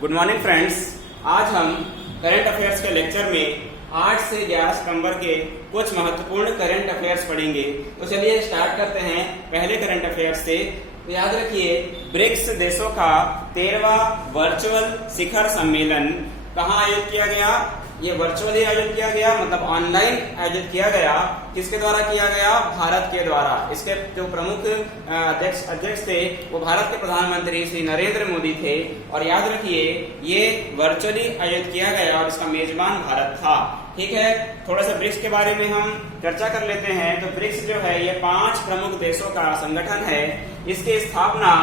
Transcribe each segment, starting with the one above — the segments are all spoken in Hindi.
Good morning friends. आज हम करंट अफेयर्स के लेक्चर में 8 से 11 सितंबर के कुछ महत्वपूर्ण करंट अफेयर्स पढ़ेंगे। तो चलिए स्टार्ट करते हैं पहले करंट अफेयर्स से। तो याद रखिए, ब्रिक्स देशों का 13वां वर्चुअल शिखर सम्मेलन कहाँ आयोजित किया गया? ये वर्चुअली आयोजित किया गया, मतलब ऑनलाइन आयोजित किया गया। किसके द्वारा किया गया? भारत के द्वारा। इसके जो प्रमुख अध्यक्ष थे वो भारत के प्रधानमंत्री श्री नरेंद्र मोदी थे। और याद रखिए, ये वर्चुअली आयोजित किया गया और इसका मेजबान भारत था। ठीक है, थोड़ा सा ब्रिक्स के बारे में हम चर्चा कर लेते हैं। तो ब्रिक्स जो है ये 5 प्रमुख देशों का संगठन है। इसकी स्थापना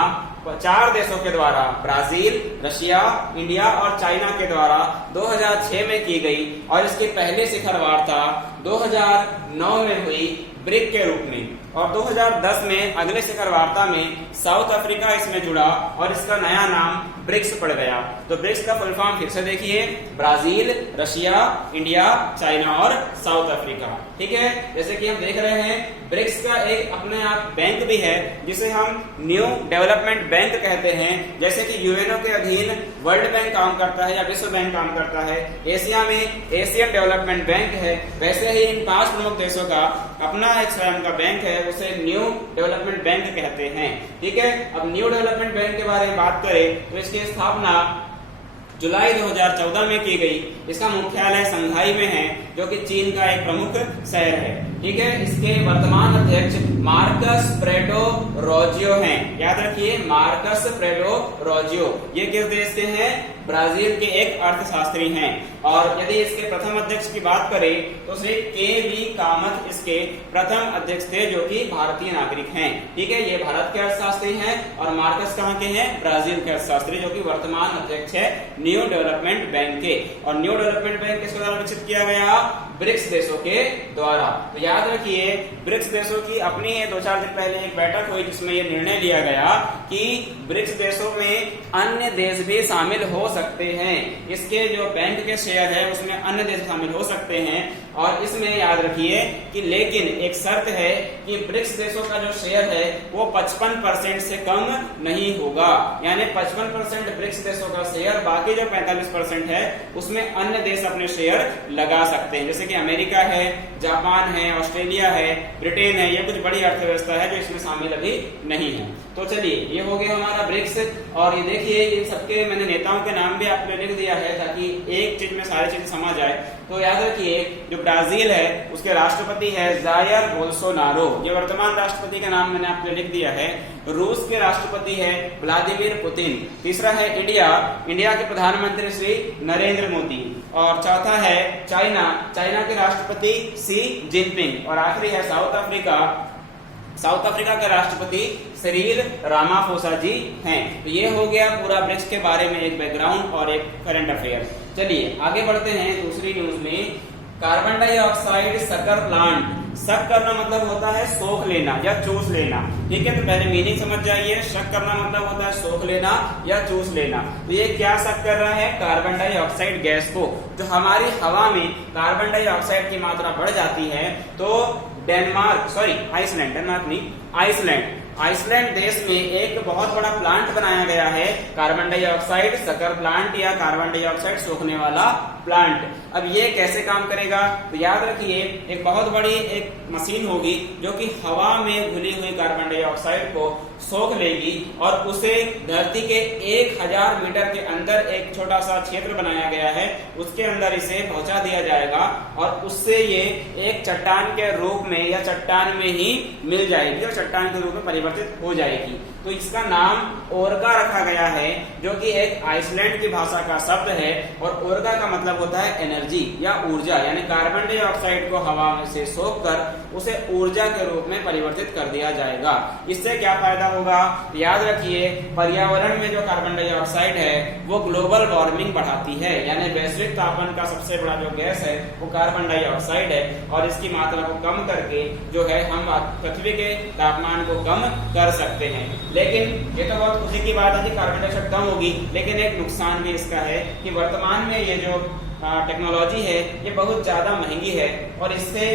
4 देशों के द्वारा, ब्राजील, रशिया, इंडिया और चाइना के द्वारा 2006 में की गई। और इसकी पहली शिखर वार्ता 2009 में हुई ब्रिक के रूप में। और 2010 में अगले शिखर वार्ता में साउथ अफ्रीका इसमें जुड़ा और इसका नया नाम ब्रिक्स पड़ गया। तो ब्रिक्स का फुल फॉर्म फिर से देखिए, ब्राजील, रशिया, इंडिया, चाइना और साउथ अफ्रीका। ठीक है, जैसे कि हम देख रहे हैं, ब्रिक्स का एक अपने आप बैंक भी है जिसे हम न्यू डेवलपमेंट बैंक कहते हैं। जैसे कि यूएनओ के अधीन वर्ल्ड बैंक काम करता है या विश्व बैंक काम करता है, एशिया में एशियन डेवलपमेंट बैंक है, वैसे ही इन 5 प्रमुख देशों का अपना एक स्वयं का बैंक है, उसे न्यू डेवलपमेंट बैंक कहते हैं। ठीक है, अब न्यू डेवलपमेंट बैंक के बारे में बात करें तो इसकी स्थापना जुलाई 2014 में की गई। इसका मुख्यालय शंघाई में है, जो कि चीन का एक प्रमुख शहर है। ठीक है, इसके वर्तमान अध्यक्ष मार्कस प्रेडो रोजियो हैं। याद रखिए, मार्कस प्रेडो रोजियो ये किस देश के हैं? ब्राजील के एक अर्थशास्त्री हैं। और यदि इसके प्रथम अध्यक्ष की बात करें तो श्री के.वी. कामत इसके प्रथम अध्यक्ष थे, जो कि भारतीय नागरिक हैं। ठीक है, ये भारत के अर्थशास्त्री हैं और मार्कस कहाँ के हैं? ब्राजील के अर्थशास्त्री, जो कि वर्तमान अध्यक्ष है न्यू डेवलपमेंट बैंक के। और न्यू डेवलपमेंट बैंक किसके द्वारा विकसित किया गया? ब्रिक्स देशों के द्वारा। तो याद रखिए, ब्रिक्स देशों की अपनी 2-4 दिन पहले एक बैठक हुई जिसमें यह निर्णय लिया गया कि ब्रिक्स देशों में अन्य देश भी शामिल हो सकते हैं। इसके जो बैंक के शेयर है उसमें अन्य देश शामिल हो सकते हैं। और इसमें याद रखिए कि लेकिन एक शर्त है कि ब्रिक्स देशों का जो शेयर है वो 55% से कम नहीं होगा। यानी 55% ब्रिक्स देशों का शेयर, बाकी जो 45% है उसमें अन्य देश अपने शेयर लगा सकते हैं। जैसे कि अमेरिका है, जापान है, ऑस्ट्रेलिया है, ब्रिटेन है, ये कुछ बड़ी अर्थव्यवस्था है जो इसमें शामिल अभी नहीं है। तो चलिए, ये हो गया हमारा ब्रिक्स। और ये देखिए, इन सबके मैंने नेताओं के नाम भी आपको लिख दिया है ताकि एक चीज में सारी चीज समझ आए। तो याद रखिए, जो ब्राजील है उसके राष्ट्रपति है जायर बोल्सोनारो, ये वर्तमान राष्ट्रपति का नाम मैंने आपको लिख दिया है। रूस के राष्ट्रपति है व्लादिमीर पुतिन। तीसरा है इंडिया, इंडिया के प्रधानमंत्री श्री नरेंद्र मोदी। और चौथा है चाइना, चाइना के राष्ट्रपति शी जिनपिंग। और आखिरी है साउथ अफ्रीका, साउथ अफ्रीका के राष्ट्रपति सिरिल रामाफोसा जी हैं। तो ये हो गया पूरा ब्रिक्स के बारे में एक बैकग्राउंड और एक करंट अफेयर। चलिए आगे बढ़ते हैं दूसरी न्यूज में। कार्बन डाइऑक्साइड शक्कर प्लांट। शक करना मतलब होता है सोख लेना या चूस लेना। ठीक है, तो पहले मीनिंग समझ जाइए। शक करना मतलब होता है सोख लेना या चूस लेना। तो ये क्या शक कर रहा है? कार्बन डाइऑक्साइड गैस को। जो हमारी हवा में कार्बन डाइऑक्साइड की मात्रा बढ़ जाती है तो आइसलैंड देश में एक बहुत बड़ा प्लांट बनाया गया है, कार्बन डाइऑक्साइड शक्कर प्लांट या कार्बन डाइऑक्साइड सोखने वाला प्लांट। अब ये कैसे काम करेगा? तो याद रखिए, एक बहुत बड़ी एक मशीन होगी जो कि हवा में घुली हुई कार्बन डाइऑक्साइड को सोख लेगी और उसे धरती के 1000 मीटर के अंदर एक छोटा सा क्षेत्र बनाया गया है, उसके अंदर इसे पहुंचा दिया जाएगा और उससे ये एक चट्टान के रूप में या चट्टान में ही मिल जाएगी और चट्टान के रूप में परिवर्तित हो जाएगी। तो इसका नाम ओर्गा रखा गया है, जो कि एक आइसलैंड की भाषा का शब्द है। और ओर्गा का मतलब होता है एनर्जी या ऊर्जा, यानी कार्बन डाइऑक्साइड को हवा में से सोख कर उसे ऊर्जा के रूप में परिवर्तित कर दिया जाएगा। इससे क्या फायदा होगा? याद रखिए, पर्यावरण में जो कार्बन डाइऑक्साइड है वो ग्लोबल वार्मिंग बढ़ाती है, यानी वैश्विक तापमान का सबसे बड़ा जो गैस है वो कार्बन डाइऑक्साइड है। और इसकी मात्रा को कम करके जो है हम पृथ्वी के तापमान को कम कर सकते हैं। लेकिन ये तो बहुत खुशी की बात है कि कार्बन डाइऑक्साइड कम होगी, लेकिन एक नुकसान भी इसका है कि वर्तमान में ये जो टेक्नोलॉजी है ये बहुत ज्यादा महंगी है और इससे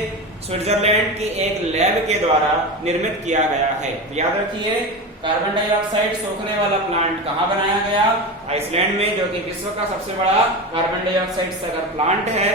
स्विट्जरलैंड की एक लैब के द्वारा निर्मित किया गया है। तो याद रखिए, कार्बन डाइऑक्साइड सोखने वाला प्लांट कहाँ बनाया गया? आइसलैंड में, जो कि विश्व का सबसे बड़ा कार्बन डाइऑक्साइड सगर प्लांट है।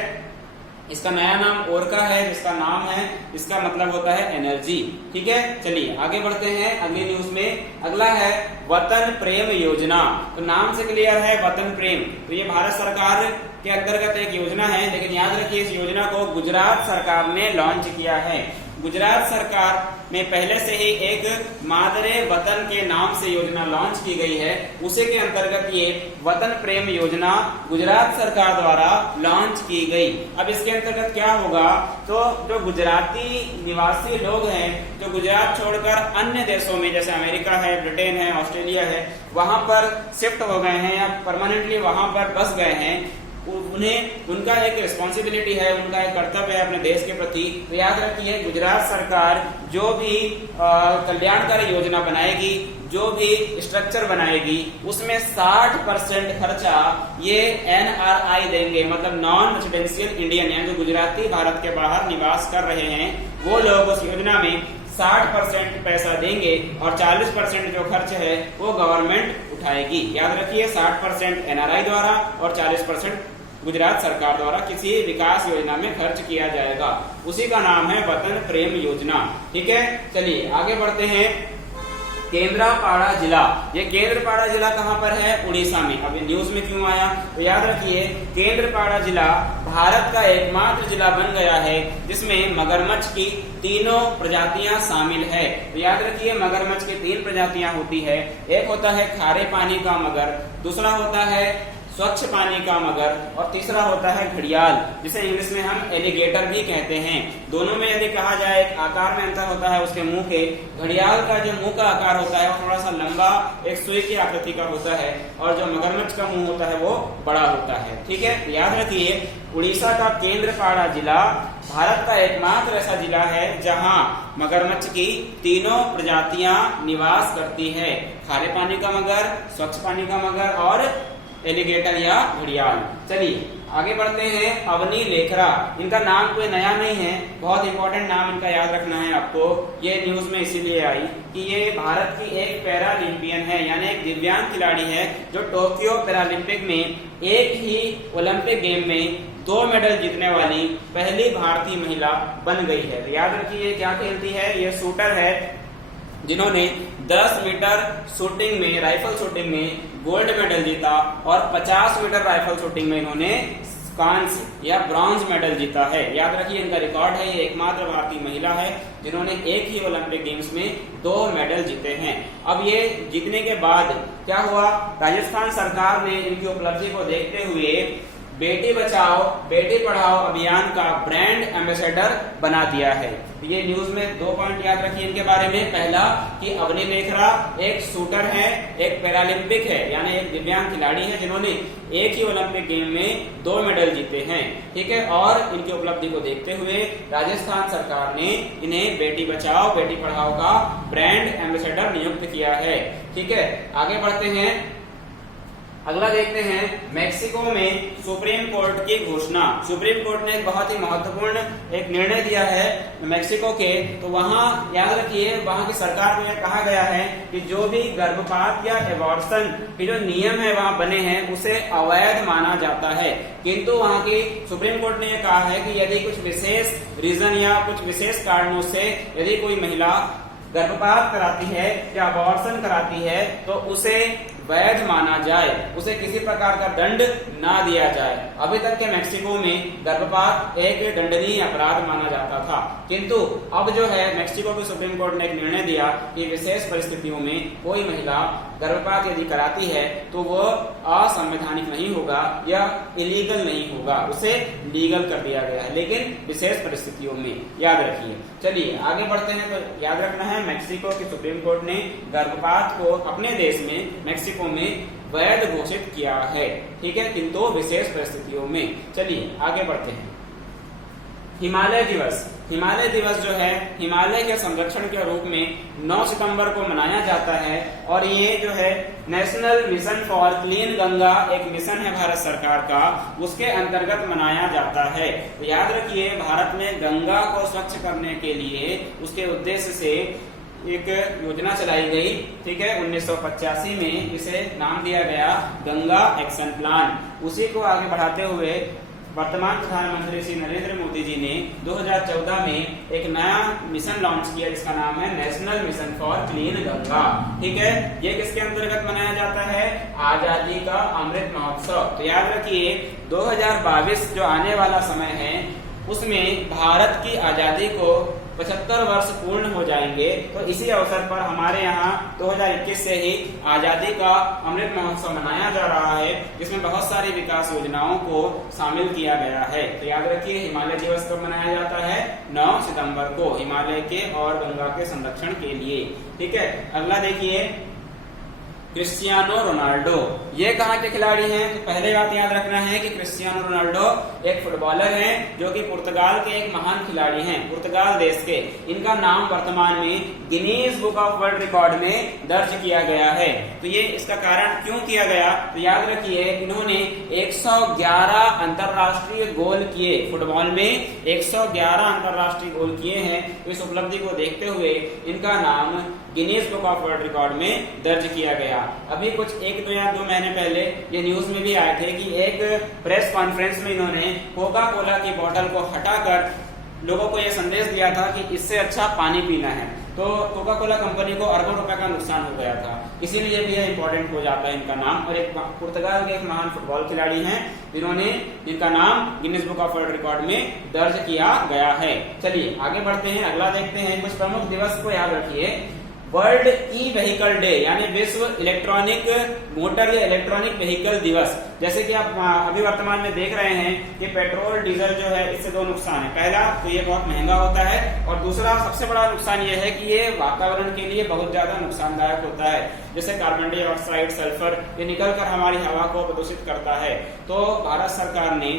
इसका नया नाम ओरका है, जिसका नाम है, इसका मतलब होता है एनर्जी। ठीक है, चलिए आगे बढ़ते हैं अगली न्यूज में। अगला है वतन प्रेम योजना। तो नाम से क्लियर है वतन प्रेम, तो ये भारत सरकार के अंतर्गत एक योजना है, लेकिन याद रखिए इस योजना को गुजरात सरकार ने लॉन्च किया है। गुजरात सरकार में पहले से ही एक मादरे वतन के नाम से योजना लॉन्च की गई है, उसी के अंतर्गत ये वतन प्रेम योजना गुजरात सरकार द्वारा लॉन्च की गई। अब इसके अंतर्गत क्या होगा, तो जो गुजराती निवासी लोग हैं, जो गुजरात छोड़कर अन्य देशों में जैसे अमेरिका है, ब्रिटेन है, ऑस्ट्रेलिया है, वहां पर शिफ्ट हो गए हैं या परमानेंटली वहां पर बस गए हैं, उन्हें उनका एक रिस्पॉन्सिबिलिटी है, उनका एक कर्तव्य है अपने देश के प्रति। तो याद रखिए गुजरात सरकार जो भी कल्याणकारी योजना बनाएगी, जो भी स्ट्रक्चर बनाएगी, उसमें 60% खर्चा ये NRI देंगे, मतलब नॉन रेजिडेंशियल इंडियन, यानी जो गुजराती भारत के बाहर निवास कर रहे हैं वो लोग उस योजना में 60% पैसा देंगे और 40% जो खर्च है वो गवर्नमेंट उठाएगी। याद रखिए 60% NRI द्वारा और 40% गुजरात सरकार द्वारा किसी विकास योजना में खर्च किया जाएगा। उसी का नाम है वतन प्रेम योजना। ठीक है, चलिए आगे बढ़ते हैं। केंद्रापाड़ा जिला, ये केंद्रपाड़ा जिला कहाँ पर है? उड़ीसा में। अब न्यूज में क्यों आया, तो याद रखिए केंद्रपाड़ा जिला भारत का एकमात्र जिला बन गया है जिसमें मगरमच्छ की तीनों प्रजातियां शामिल है। तो याद रखिए मगरमच्छ की 3 प्रजातियां होती है, एक होता है खारे पानी का मगर, दूसरा होता है स्वच्छ पानी का मगर और तीसरा होता है घड़ियाल, जिसे इंग्लिश में हम एलिगेटर भी कहते हैं। दोनों में यदि कहा जाए आकार में अंतर होता है उसके मुंह के। घड़ियाल का जो मुंह का आकार होता है वो थोड़ा सा लंबा एक सुई की आकृति का होता है और जो मगरमच्छ का मुंह होता है वो बड़ा होता है। ठीक है, याद रखिए उड़ीसा का केंद्रपाड़ा जिला भारत का एकमात्र ऐसा जिला है जहां मगरमच्छ की तीनों प्रजातियां निवास करती है, खारे पानी का मगर, स्वच्छ पानी का मगर और एलिगेटर या घड़ियाल। चलिए आगे बढ़ते हैं। अवनी लेखरा, इनका नाम कोई नया नहीं है, बहुत इंपॉर्टेंट नाम इनका याद रखना है आपको। ये न्यूज में इसीलिए आई कि ये भारत की एक पैरालंपियन है, यानी एक दिव्यांग खिलाड़ी है जो टोक्यो पैरालंपिक में एक ही ओलंपिक गेम में 2 मेडल जीतने वाली पहली भारतीय महिला बन गई है। तो याद रखिए क्या खेलती है, ये शूटर है जिन्होंने 10 मीटर शूटिंग में, राइफल शूटिंग में गोल्ड मेडल जीता और 50 मीटर राइफल शूटिंग में इन्होंने कांस्य या ब्रॉन्ज मेडल जीता है। याद रखिए इनका रिकॉर्ड है, ये एकमात्र भारतीय महिला है जिन्होंने एक ही ओलंपिक गेम्स में 2 मेडल जीते हैं। अब ये जीतने के बाद क्या हुआ, राजस्थान सरकार ने इनकी उपलब्धि को देखते हुए बेटी बचाओ बेटी पढ़ाओ अभियान का ब्रांड एम्बेसडर बना दिया है। ये न्यूज में 2 पॉइंट याद रखिए इनके बारे में। पहला कि अवनी लेखरा एक शूटर है, एक पैरालंपिक है, यानी एक दिव्यांग खिलाड़ी है जिन्होंने एक ही ओलंपिक गेम में 2 मेडल जीते हैं। ठीक है, और इनकी उपलब्धि को देखते हुए राजस्थान सरकार ने इन्हें बेटी बचाओ बेटी पढ़ाओ का ब्रांड एम्बेसडर नियुक्त किया है। ठीक है, आगे बढ़ते हैं। अगला देखते हैं, मेक्सिको में सुप्रीम कोर्ट की घोषणा। सुप्रीम कोर्ट ने एक बहुत ही महत्वपूर्ण एक निर्णय दिया है मेक्सिको के, तो वहां याद रखिए वहां की सरकार में कहा गया है कि जो भी गर्भपात या एबॉर्शन के जो नियम है वहां बने हैं उसे अवैध माना जाता है। किंतु वहां की सुप्रीम कोर्ट ने यह कहा है कि यदि कुछ विशेष रीजन या कुछ विशेष कारणों से यदि कोई महिला गर्भपात कराती है या अबॉर्शन कराती है तो उसे वैध माना जाए, उसे किसी प्रकार का दंड ना दिया जाए। अभी तक के मेक्सिको में गर्भपात एक दंडनीय अपराध माना जाता था, किंतु अब जो है मेक्सिको की सुप्रीम कोर्ट ने एक निर्णय दिया कि विशेष परिस्थितियों में कोई महिला गर्भपात यदि कराती है तो वो असंवैधानिक नहीं होगा या इलीगल नहीं होगा, उसे लीगल कर दिया गया है, लेकिन विशेष परिस्थितियों में। याद रखिए। चलिए आगे बढ़ते हैं। तो याद रखना है मेक्सिको की सुप्रीम कोर्ट ने गर्भपात को अपने देश में मेक्सिको में वैध घोषित किया है। ठीक है, किंतु विशेष परिस्थितियों में। चलिए आगे बढ़ते हैं। हिमालय दिवस। हिमालय दिवस जो है हिमालय के संरक्षण के रूप में 9 सितंबर को मनाया जाता है और ये जो है national mission for clean Ganga एक मिशन है भारत सरकार का, उसके अंतर्गत मनाया जाता है। तो याद रखिए भारत में गंगा को स्वच्छ करने के लिए उसके उद्देश्य से एक योजना चलाई गई, ठीक है, 1985 में। इसे नाम दिया गया गंगा एक्शन प्लान। उसी को आगे बढ़ाते हुए वर्तमान प्रधानमंत्री श्री नरेंद्र मोदी जी ने 2014 में एक नया मिशन लॉन्च किया जिसका नाम है national mission for clean Ganga, ठीक है। ये किसके अंतर्गत मनाया जाता है? आजादी का अमृत महोत्सव। तो याद रखिए 2022 जो आने वाला समय है उसमें भारत की आजादी को 75 वर्ष पूर्ण हो जाएंगे। तो इसी अवसर पर हमारे यहाँ 2021 से ही आजादी का अमृत महोत्सव मनाया जा रहा है, जिसमें बहुत सारी विकास योजनाओं को शामिल किया गया है। तो याद रखिए हिमालय दिवस कब मनाया जाता है? 9 सितंबर को, हिमालय के और गंगा के संरक्षण के लिए, ठीक है। अगला देखिए क्रिस्टियानो रोनाल्डो, ये कहाँ के खिलाड़ी हैं? तो पहले बात याद रखना है कि क्रिस्टियानो रोनाल्डो एक फुटबॉलर हैं जो कि पुर्तगाल के एक महान खिलाड़ी हैं, पुर्तगाल देश के। इनका नाम वर्तमान में Guinness book of world record में दर्ज किया गया है। तो ये इसका कारण क्यों किया गया? तो याद रखिए इन्होंने 111 अंतरराष्ट्रीय गोल किए, फुटबॉल में 111 अंतरराष्ट्रीय गोल किए हैं। तो इस उपलब्धि को देखते हुए इनका नाम Guinness book of world record में दर्ज किया गया। अभी कुछ 1 या 2 महीने पहले ये न्यूज में भी आए थे कि एक प्रेस कॉन्फ्रेंस में इन्होंने कोका कोला की बोतल को हटाकर लोगों को यह संदेश दिया था कि इससे अच्छा पानी पीना है। तो कोका कोला कंपनी को अरबों रुपए का नुकसान हो गया था, इसीलिए भी यह इंपॉर्टेंट हो जाता है इनका नाम। और एक पुर्तगाल के एक महान फुटबॉल खिलाड़ी हैं जिन्होंने इनका नाम Guinness book of world record में दर्ज किया गया है। चलिए आगे बढ़ते हैं, अगला देखते हैं। कुछ प्रमुख दिवस को याद रखिए। वर्ल्ड ई व्हीकल डे यानी विश्व इलेक्ट्रॉनिक मोटर या इलेक्ट्रॉनिक व्हीकल दिवस। जैसे कि आप अभी वर्तमान में देख रहे हैं कि पेट्रोल डीजल जो है इससे 2 नुकसान है। पहला तो ये बहुत महंगा होता है, और दूसरा सबसे बड़ा नुकसान ये है कि ये वातावरण के लिए बहुत ज्यादा नुकसानदायक होता है। जैसे कार्बन डाइऑक्साइड, सल्फर, ये निकलकर हमारी हवा को प्रदूषित करता है। तो भारत सरकार ने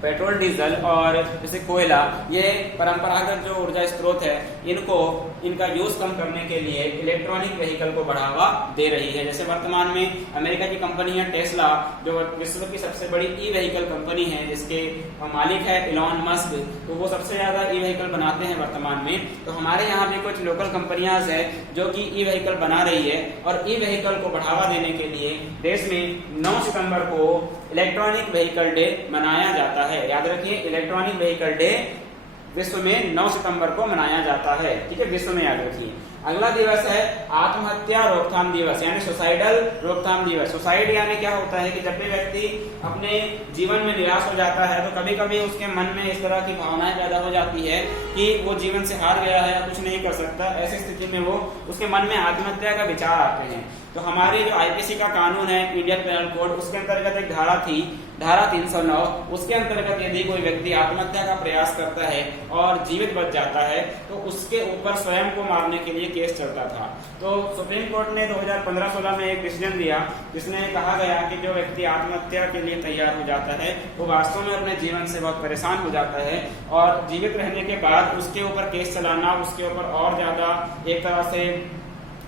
पेट्रोल डीजल और जैसे कोयला, ये परंपरागत जो ऊर्जा स्रोत है, इनका यूज कम करने के लिए इलेक्ट्रॉनिक व्हीकल को बढ़ावा दे रही है। जैसे वर्तमान में अमेरिका की कंपनी है टेस्ला, जो विश्व की सबसे बड़ी ई व्हीकल कंपनी है, जिसके मालिक है इलॉन मस्क, तो वो सबसे ज्यादा ई व्हीकल बनाते हैं वर्तमान में। तो हमारे यहाँ भी कुछ लोकल कंपनियां है जो कि ई व्हीकल बना रही है, और ई व्हीकल को बढ़ावा देने के लिए देश में 9 सितंबर को इलेक्ट्रॉनिक व्हीकल डे मनाया जाता है। याद रखिए इलेक्ट्रॉनिक व्हीकल डे विश्व में 9 सितंबर को मनाया जाता है, ठीक है, विश्व में याद रखिए। अगला दिवस है आत्महत्या रोकथाम दिवस यानी सुसाइडल रोकथाम दिवस। सुसाइड यानी क्या होता है कि जब भी व्यक्ति अपने जीवन में निराश हो जाता है तो कभी कभी उसके मन में इस तरह की भावनाएं पैदा हो जाती है कि वो जीवन से हार गया है या कुछ नहीं कर सकता। ऐसी स्थिति में वो उसके मन में आत्महत्या का विचार आते हैं। तो हमारी जो आईपीसी का कानून है, इंडियन पेनल कोड, उसके अंतर्गत एक धारा थी, धारा 309, उसके अंतर्गत यदि कोई व्यक्ति आत्महत्या का प्रयास करता है और जीवित बच जाता है तो उसके ऊपर स्वयं को मारने के लिए केस चलता था। तो सुप्रीम कोर्ट ने 2015-16 में एक डिसीजन दिया जिसमें कहा गया कि जो व्यक्ति आत्महत्या के लिए तैयार हो जाता है वो वास्तव में अपने जीवन से बहुत परेशान हो जाता है, और जीवित रहने के बाद उसके ऊपर केस चलाना उसके ऊपर और ज्यादा एक तरह से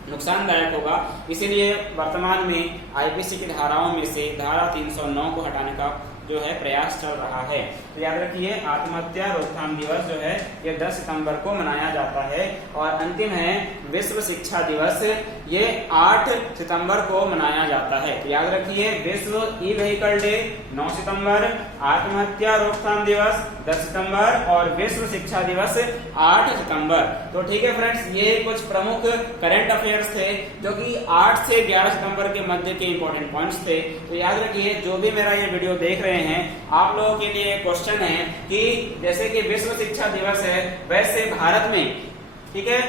नुकसानदायक होगा। इसीलिए वर्तमान में आईपीसी की धाराओं में से धारा 309 को हटाने का जो है प्रयास चल रहा है। तो याद रखिए आत्महत्या रोकथाम दिवस जो है ये 10 सितंबर को मनाया जाता है। और अंतिम है विश्व शिक्षा दिवस, ये 8 सितंबर को मनाया जाता है। तो याद रखिए विश्व ई व्हीकल डे 9 सितंबर, आत्महत्या रोकथाम दिवस 10 सितंबर और विश्व शिक्षा दिवस 8 सितंबर। तो ठीक है फ्रेंड्स, ये कुछ प्रमुख करंट अफेयर्स थे जो कि 8 से 11 सितंबर के मध्य के इंपॉर्टेंट पॉइंट्स थे। तो याद रखिए जो भी मेरा ये वीडियो देख रहे हैं, आप लोगों के लिए क्वेश्चन है कि जैसे कि विश्व शिक्षा दिवस है वैसे भारत में, ठीक है,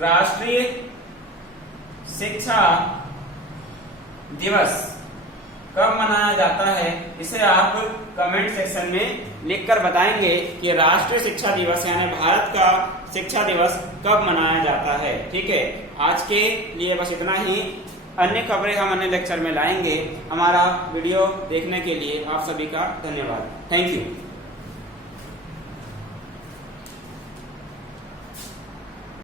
राष्ट्रीय शिक्षा दिवस कब मनाया जाता है, इसे आप कमेंट सेक्शन में लिखकर बताएंगे कि राष्ट्रीय शिक्षा दिवस यानी भारत का शिक्षा दिवस कब मनाया जाता है। ठीक है, आज के लिए बस इतना ही। अन्य खबरें हम अन्य लेक्चर में लाएंगे। हमारा वीडियो देखने के लिए आप सभी का धन्यवाद। Thank you.